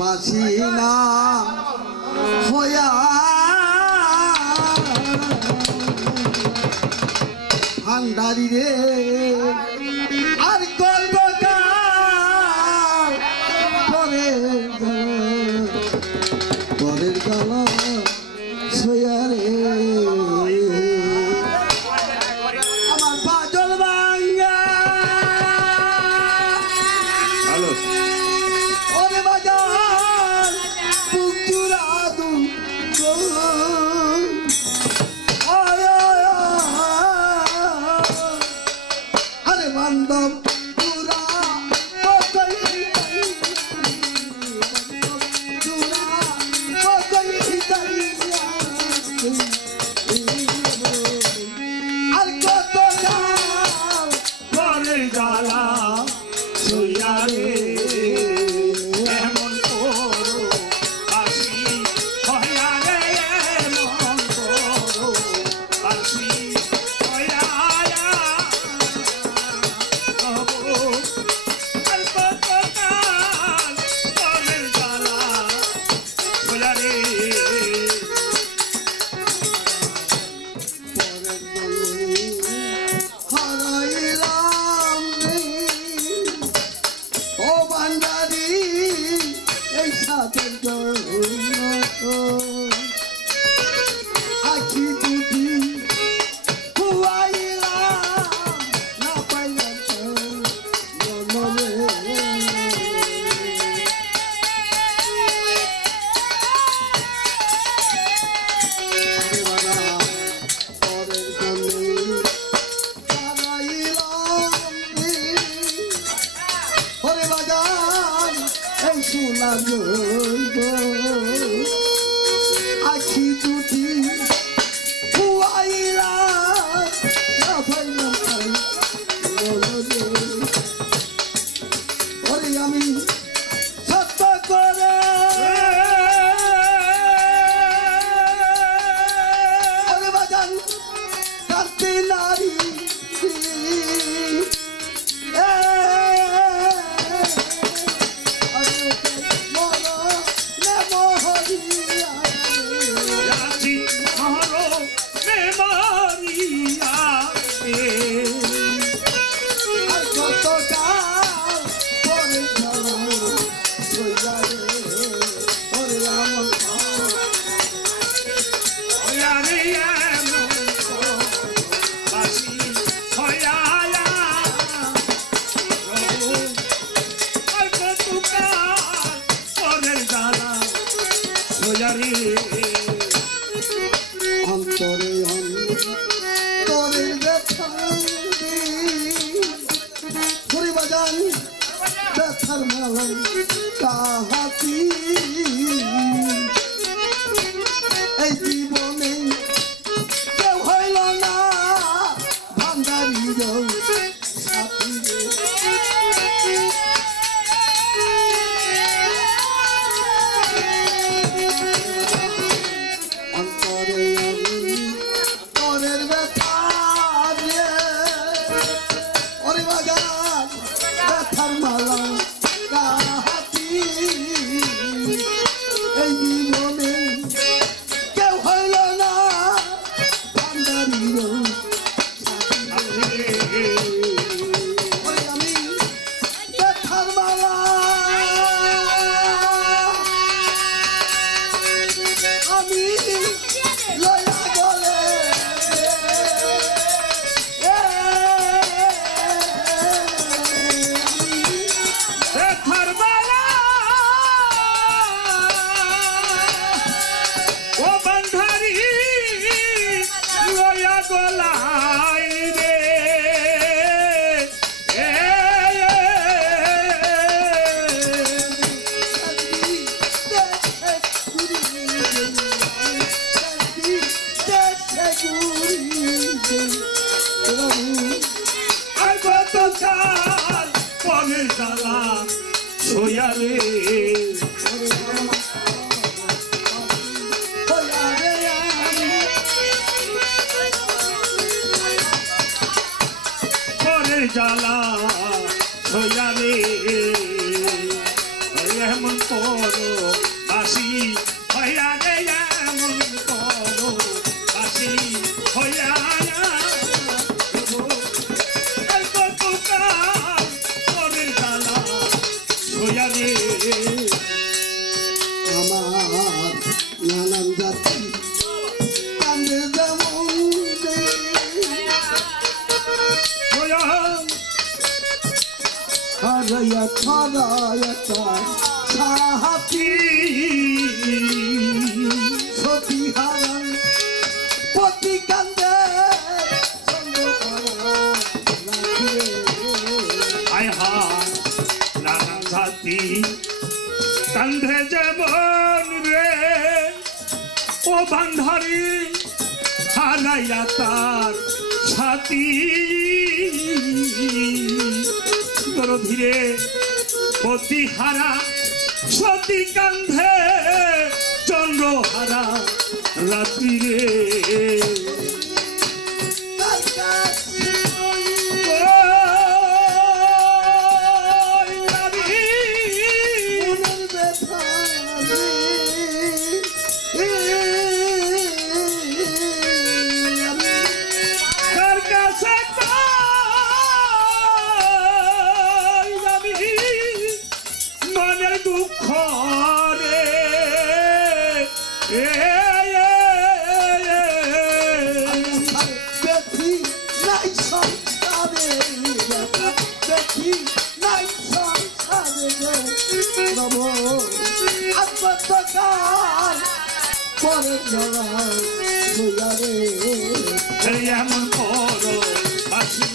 বাসিনা হইয়া ভান্ডারি রে আর করব পরের গালা সইয়া রে আমার বাজল ভাঙ্গা হ্যালো ওরে বাজার বুক চুরা দু আরে বান্ধব পুরা আর কত পরের গালা সইয়া রে এমন করো আসি হইয়া রে এমন করো আসি হইয়া আর কত পরের গালা সইয়া রে আখি দুটি খুয়াইলাম না পাইলাম মনে পরের গলে হারাইলাম ওরে বাজার এই সোনা আখি দুটি খুয়াইলা না পাইলাম ওরে আমি সত্য করে ওরে বাজান কাঁদতে নারী অন্তরে অন্তরের ব্যথা হরি বাজান ব্যথার মালা কাহাতি এই জীবনে কেউ হইল না ভান্ডারির সাথী জ্বালা সইয়ারে এমন করো বাসি হইয়ারে এমন করো বাসি হইয়া আমার নানান জাতি কান্দে যেমন হারাইয়া ছড়াইয়া সাহাতি সতী হারান পতি কান্দে আয় হায় নানান জাতি কান্ধে যেমন রে ও বান্ধারি হারাইয়া তার ছাতি ধীরে পতি হারা সতী কান্ধে চন্দ্রহারা রাত্রি রে এমন করো বাসি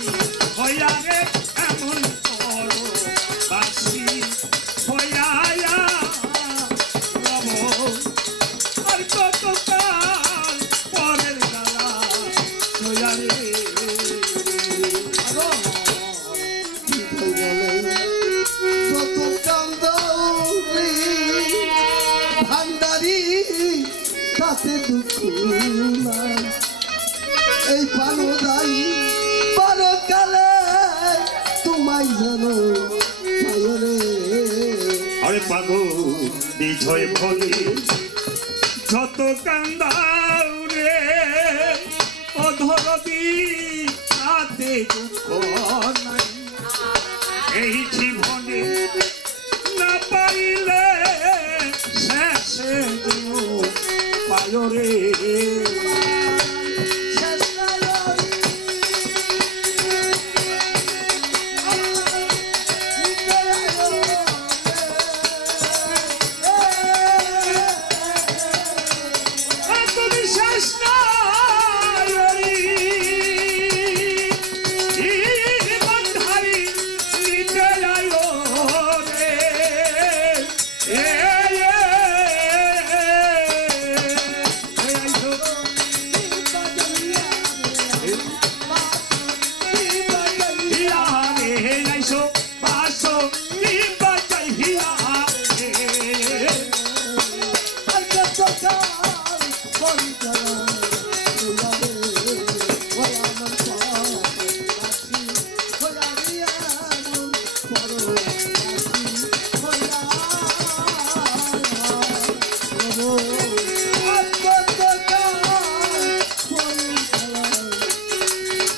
হইয়ারে এমন করো বাসি হইয়া আর কত কাল পরের জ্বালা হইয়ারে ভান্ডারি তাতে দুঃখ নাই এই পানো যাই পানো কালে তোমায় জানো পায়রে আরে পাগল বিজয় ফলে যত কান্দাও রে অধরদি তাতে দুঃখ নাই এই জীবনে না পাইলে শেষে পায়রে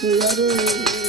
Yeah.